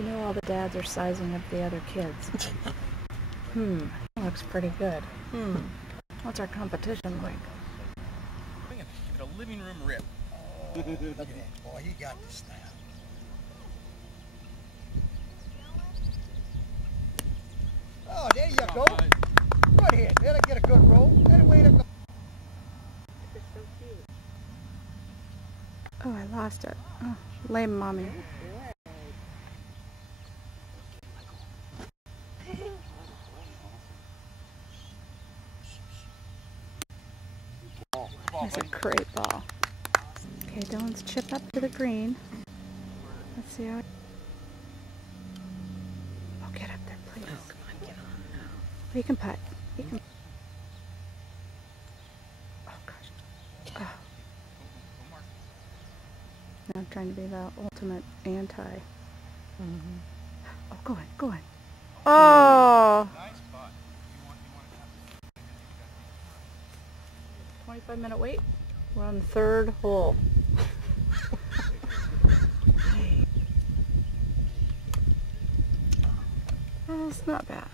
You know all the dads are sizing up the other kids. Looks pretty good. What's our competition like? Give it a living room rip. Look at that. Boy, he got the snap. Oh, there you go. Good hit. That'll get a good roll. That'll wait up the... It's so cute. Oh, I lost it. Oh, lame mommy. That's a great ball. Okay, Dylan's chip up to the green. Let's see how... Oh, get up there, please. Oh, come on, get on now. He can putt. He can... Oh, gosh. Oh. Now I'm trying to be the ultimate anti. Oh, go on, go on. Oh! 25-minute wait. We're on the third hole. Well, it's not bad.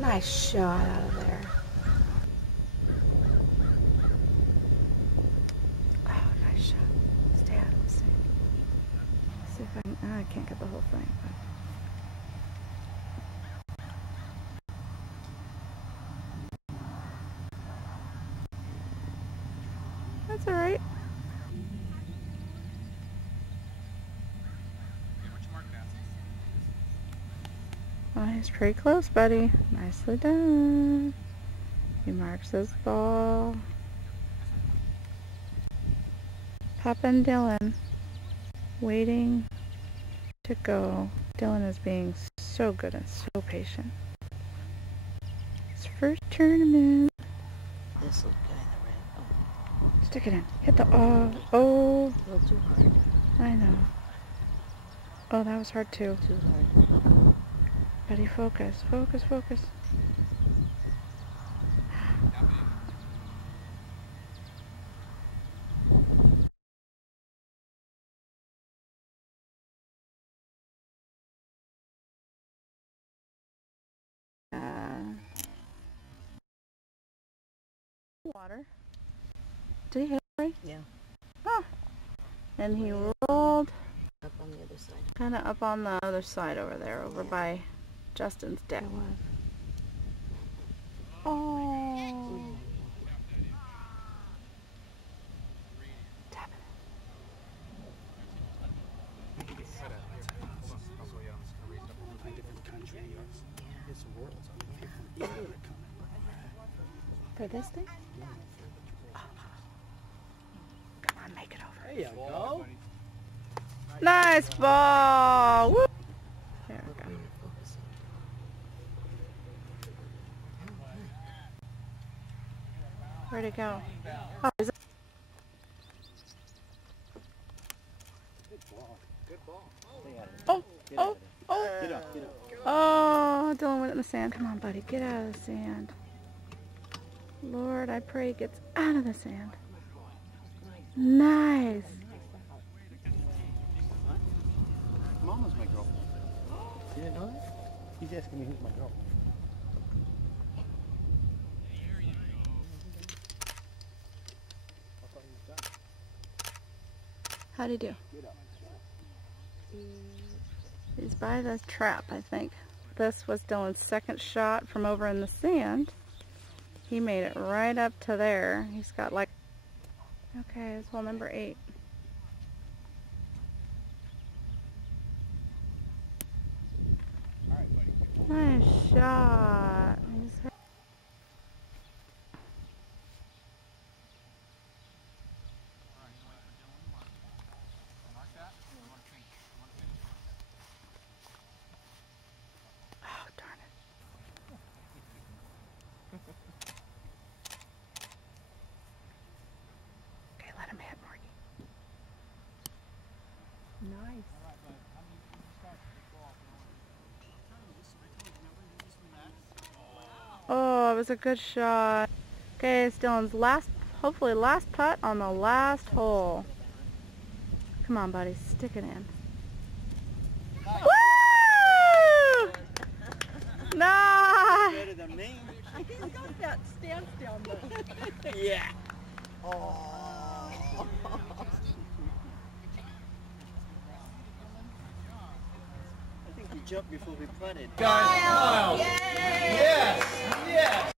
Nice shot out of there. Oh, nice shot. Stay out of the sand. See if I can. Oh, I can't get the whole thing. But. That's alright. Well, he's pretty close, buddy. Nicely done. He marks his ball. Papa and Dylan waiting to go. Dylan is being so good and so patient. His first tournament. This looked good in the red. Oh. Stick it in. Hit the... Oh. A little too hard. I know. Oh, that was hard too. Too hard. Buddy, focus. Focus, focus. Water. Did he hit it right? Yeah. Oh. And he rolled Up on the other side. kind of up on the other side over there, over by Justin's deck. Oh. Tap it. For this thing? Oh. Come on, make it over. There you go. Nice ball! Woo! There we go. Where'd it go? Oh, is it? Oh, oh, oh. Get up, get up. Oh, Dylan went in the sand. Come on, buddy. Get out of the sand. Lord, I pray he gets out of the sand. Nice. Mama's my girl. You didn't know that? He's asking me who's my girl. How'd he do? He's by the trap, I think. This was Dylan's second shot from over in the sand. He made it right up to there. He's got like... Okay, it's hole number 8. Nice shot. Oh, darn it. Okay, let him hit, Morgie. Nice. Oh, it was a good shot. Okay, it's Dylan's last Hopefully last putt on the last hole. Come on, buddy, stick it in. Woo! Nice! Better than me. He's got that stance down there. Yeah. Oh. I think he jumped before we putted. Guys, smile. Yes! Yes!